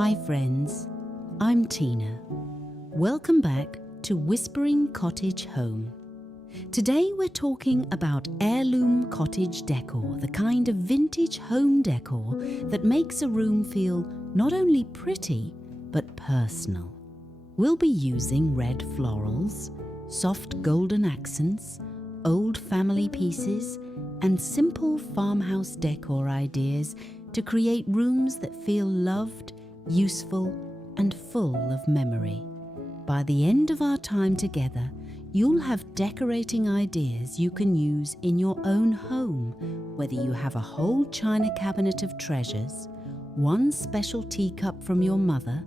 Hi friends, I'm Tina. Welcome back to Whispering Cottage Home. Today we're talking about heirloom cottage decor, the kind of vintage home decor that makes a room feel not only pretty, but personal. We'll be using red florals, soft golden accents, old family pieces, and simple farmhouse decor ideas to create rooms that feel loved, useful, and full of memory. By the end of our time together, you'll have decorating ideas you can use in your own home, whether you have a whole china cabinet of treasures, one special teacup from your mother,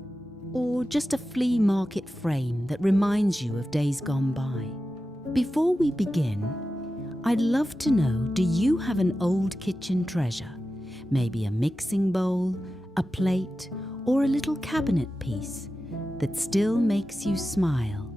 or just a flea market frame that reminds you of days gone by. Before we begin, I'd love to know, do you have an old kitchen treasure? Maybe a mixing bowl, a plate, or a little cabinet piece that still makes you smile.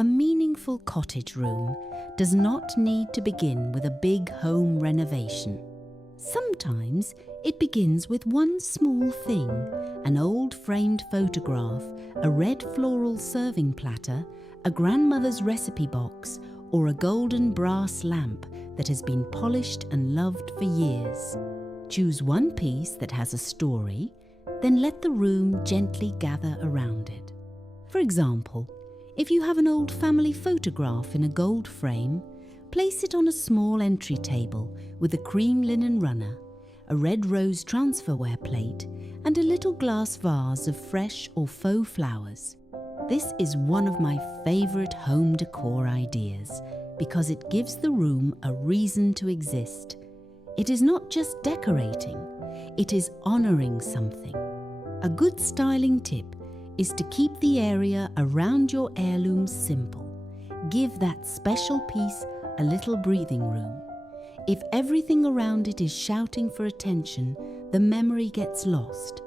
A meaningful cottage room does not need to begin with a big home renovation. Sometimes it begins with one small thing, an old framed photograph, a red floral serving platter, a grandmother's recipe box, or a golden brass lamp that has been polished and loved for years. Choose one piece that has a story, then let the room gently gather around it. For example, if you have an old family photograph in a gold frame, place it on a small entry table with a cream linen runner, a red rose transferware plate, and a little glass vase of fresh or faux flowers. This is one of my favorite home decor ideas because it gives the room a reason to exist. It is not just decorating, it is honoring something. A good styling tip is to keep the area around your heirlooms simple. Give that special piece a little breathing room. If everything around it is shouting for attention, the memory gets lost.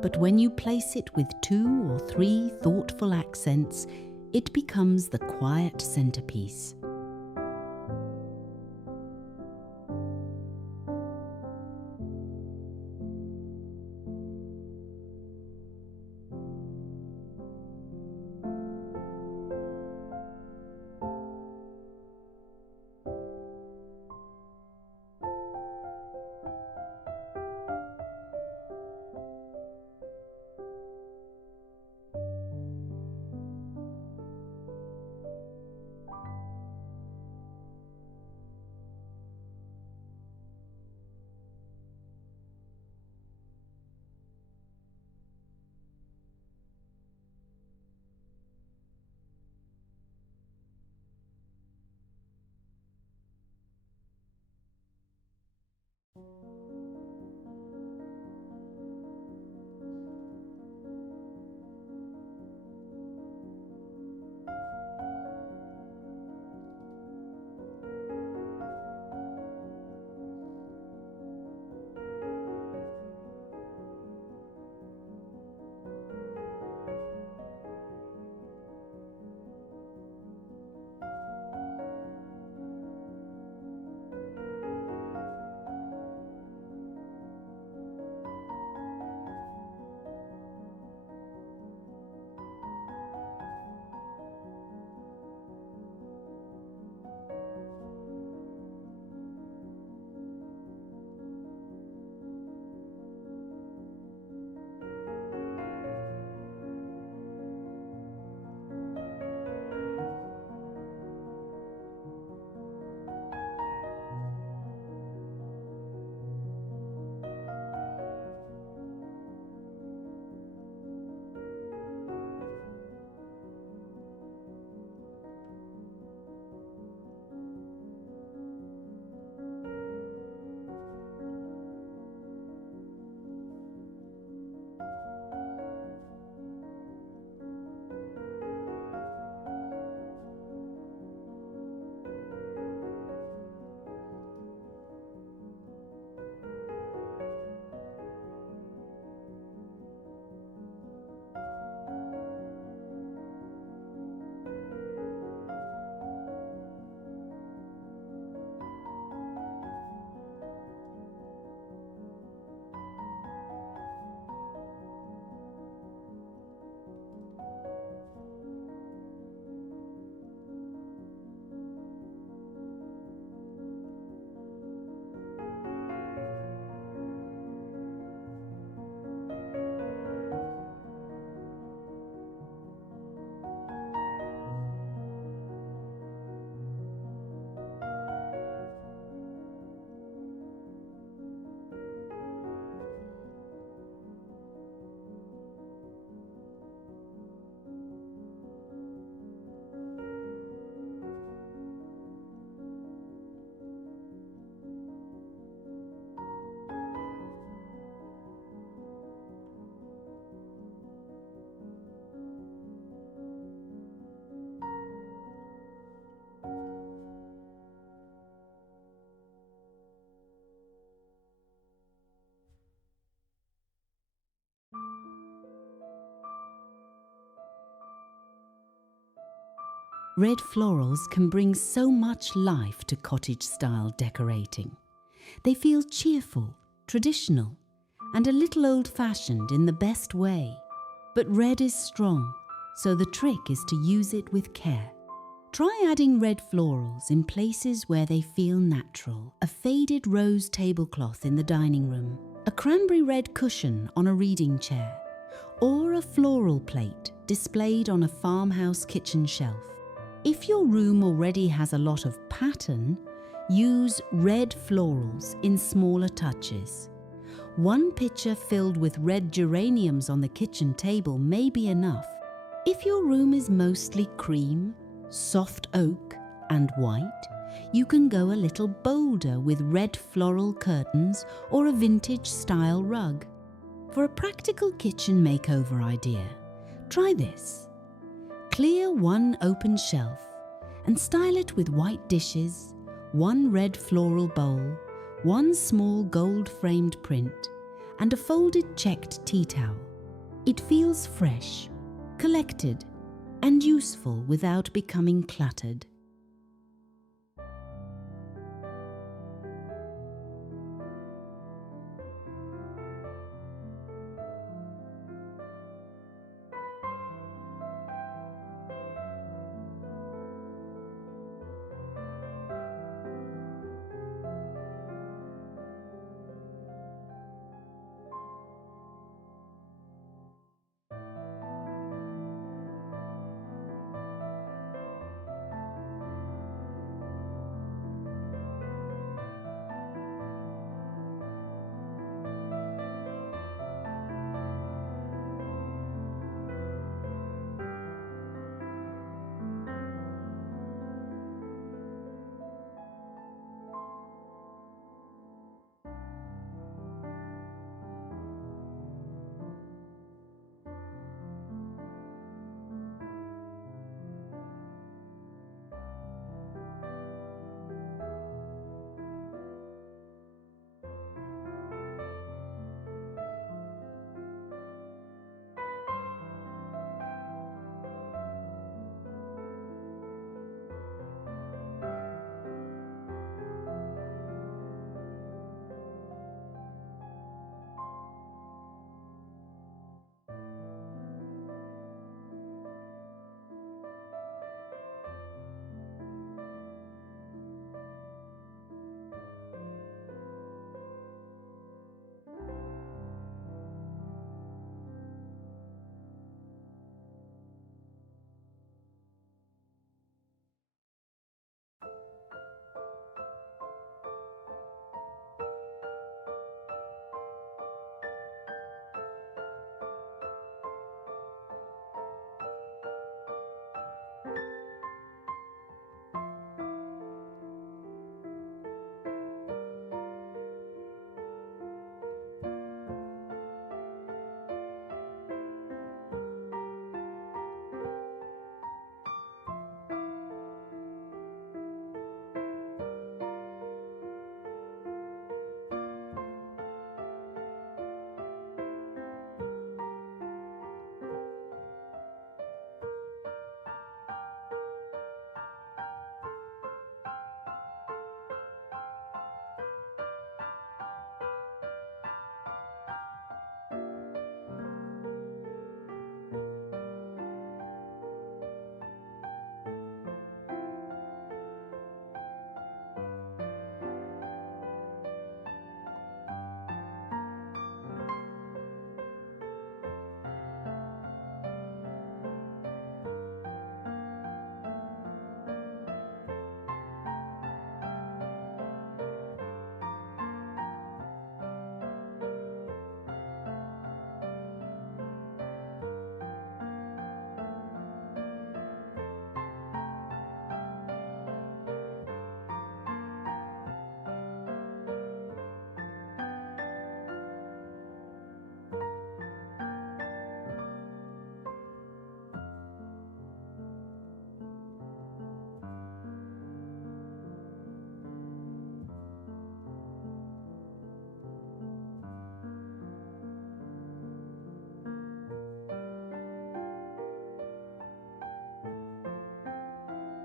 But when you place it with 2 or 3 thoughtful accents, it becomes the quiet centerpiece. Red florals can bring so much life to cottage-style decorating. They feel cheerful, traditional, and a little old-fashioned in the best way. But red is strong, so the trick is to use it with care. Try adding red florals in places where they feel natural. A faded rose tablecloth in the dining room, a cranberry red cushion on a reading chair, or a floral plate displayed on a farmhouse kitchen shelf. If your room already has a lot of pattern, use red florals in smaller touches. One picture filled with red geraniums on the kitchen table may be enough. If your room is mostly cream, soft oak, and white, you can go a little bolder with red floral curtains or a vintage-style rug. For a practical kitchen makeover idea, try this. Clear one open shelf and style it with white dishes, one red floral bowl, one small gold-framed print, and a folded checked tea towel. It feels fresh, collected, and useful without becoming cluttered.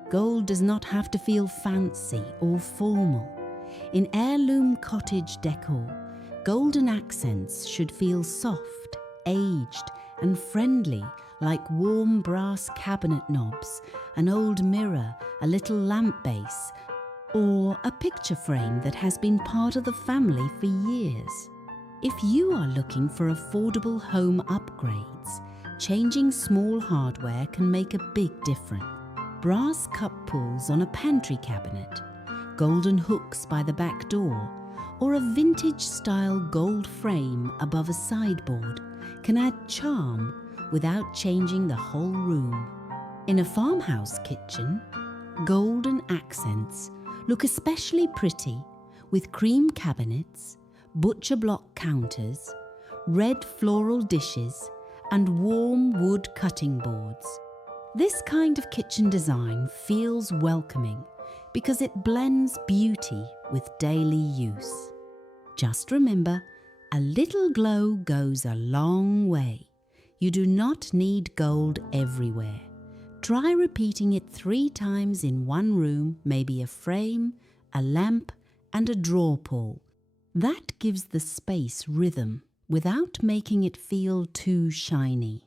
Gold does not have to feel fancy or formal. In Heirloom Cottage decor, golden accents should feel soft, aged, and friendly, like warm brass cabinet knobs, an old mirror, a little lamp base, or a picture frame that has been part of the family for years. If you are looking for affordable home upgrades, changing small hardware can make a big difference. Brass cup pulls on a pantry cabinet, golden hooks by the back door, or a vintage-style gold frame above a sideboard can add charm without changing the whole room. In a farmhouse kitchen, golden accents look especially pretty with cream cabinets, butcher block counters, red floral dishes, and warm wood cutting boards. This kind of kitchen design feels welcoming because it blends beauty with daily use. Just remember, a little glow goes a long way. You do not need gold everywhere. Try repeating it 3 times in one room, maybe a frame, a lamp, and a drawer pull. That gives the space rhythm without making it feel too shiny.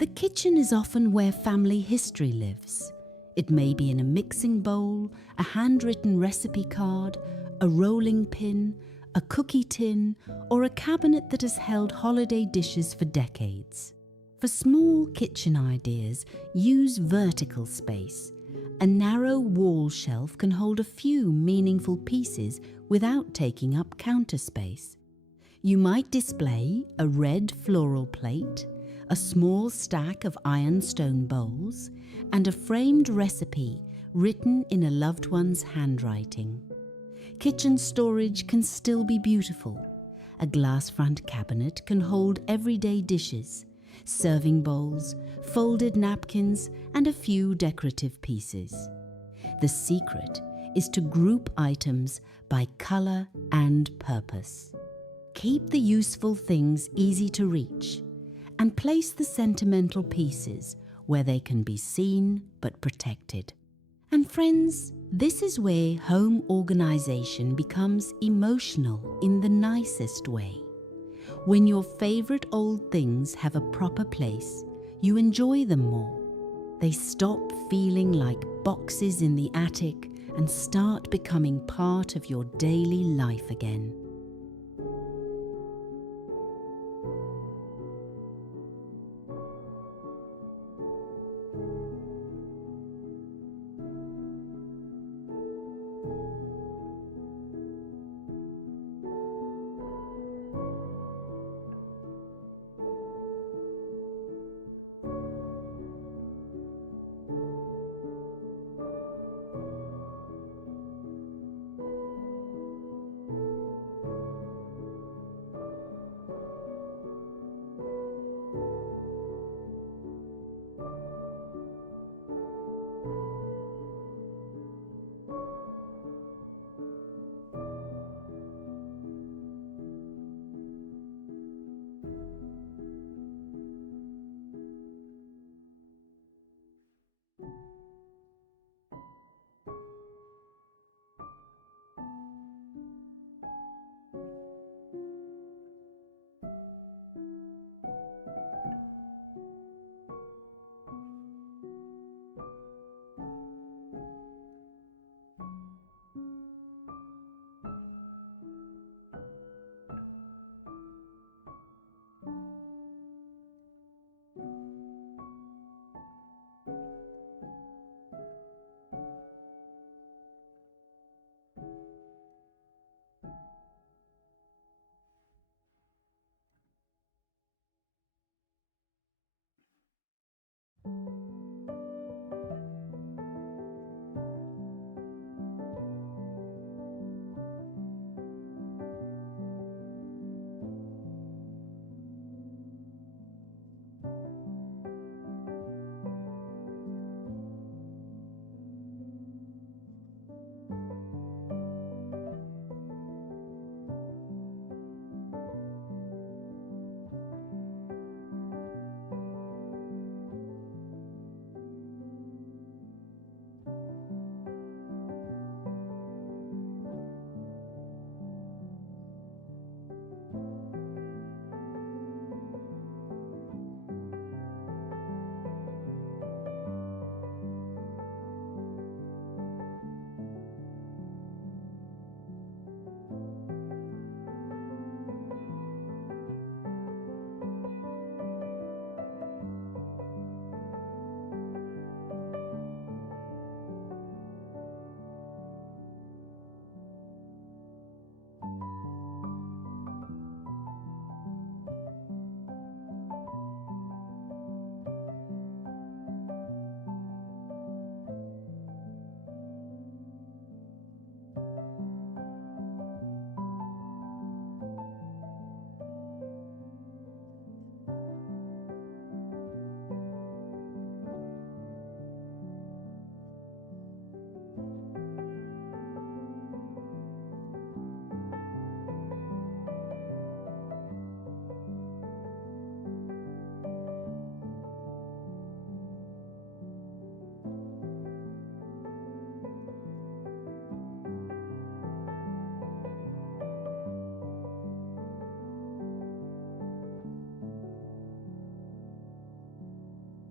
The kitchen is often where family history lives. It may be in a mixing bowl, a handwritten recipe card, a rolling pin, a cookie tin, or a cabinet that has held holiday dishes for decades. For small kitchen ideas, use vertical space. A narrow wall shelf can hold a few meaningful pieces without taking up counter space. You might display a red floral plate, a small stack of ironstone bowls, and a framed recipe written in a loved one's handwriting. Kitchen storage can still be beautiful. A glass front cabinet can hold everyday dishes, serving bowls, folded napkins, and a few decorative pieces. The secret is to group items by color and purpose. Keep the useful things easy to reach, and place the sentimental pieces where they can be seen but protected. And friends, this is where home organization becomes emotional in the nicest way. When your favorite old things have a proper place, you enjoy them more. They stop feeling like boxes in the attic and start becoming part of your daily life again.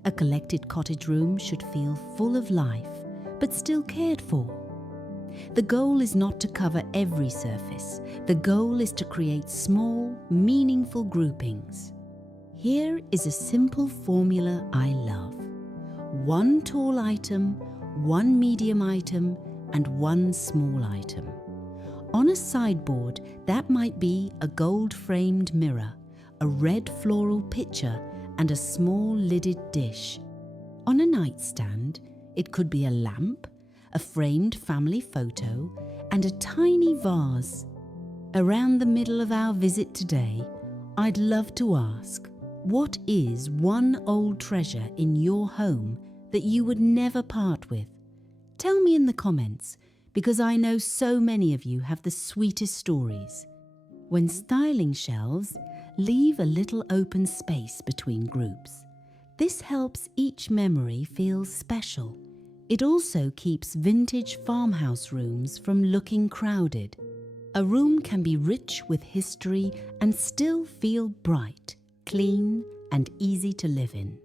A collected cottage room should feel full of life, but still cared for. The goal is not to cover every surface. The goal is to create small, meaningful groupings. Here is a simple formula I love. One tall item, one medium item, and one small item. On a sideboard, that might be a gold-framed mirror, a red floral pitcher, and a small lidded dish. On a nightstand, it could be a lamp, a framed family photo, and a tiny vase. Around the middle of our visit today, I'd love to ask, what is one old treasure in your home that you would never part with? Tell me in the comments, because I know so many of you have the sweetest stories. When styling shelves, leave a little open space between groups. This helps each memory feel special. It also keeps vintage farmhouse rooms from looking crowded. A room can be rich with history and still feel bright, clean, and easy to live in.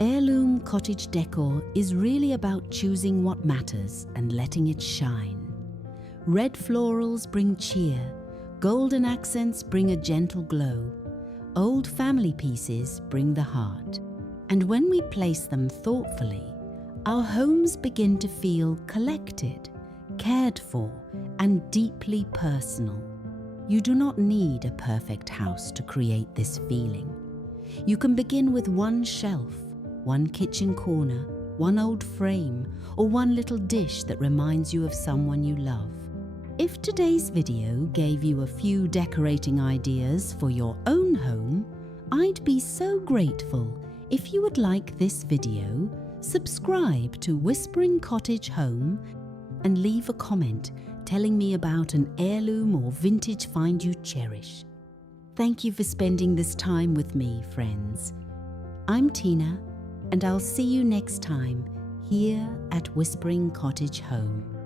Heirloom cottage decor is really about choosing what matters and letting it shine. Red florals bring cheer, golden accents bring a gentle glow, old family pieces bring the heart. And when we place them thoughtfully, our homes begin to feel collected, cared for, and deeply personal. You do not need a perfect house to create this feeling. You can begin with one shelf, one kitchen corner, one old frame, or one little dish that reminds you of someone you love. If today's video gave you a few decorating ideas for your own home, I'd be so grateful if you would like this video, subscribe to Whispering Cottage Home, and leave a comment telling me about an heirloom or vintage find you cherish. Thank you for spending this time with me, friends. I'm Tina, and I'll see you next time here at Whispering Cottage Home.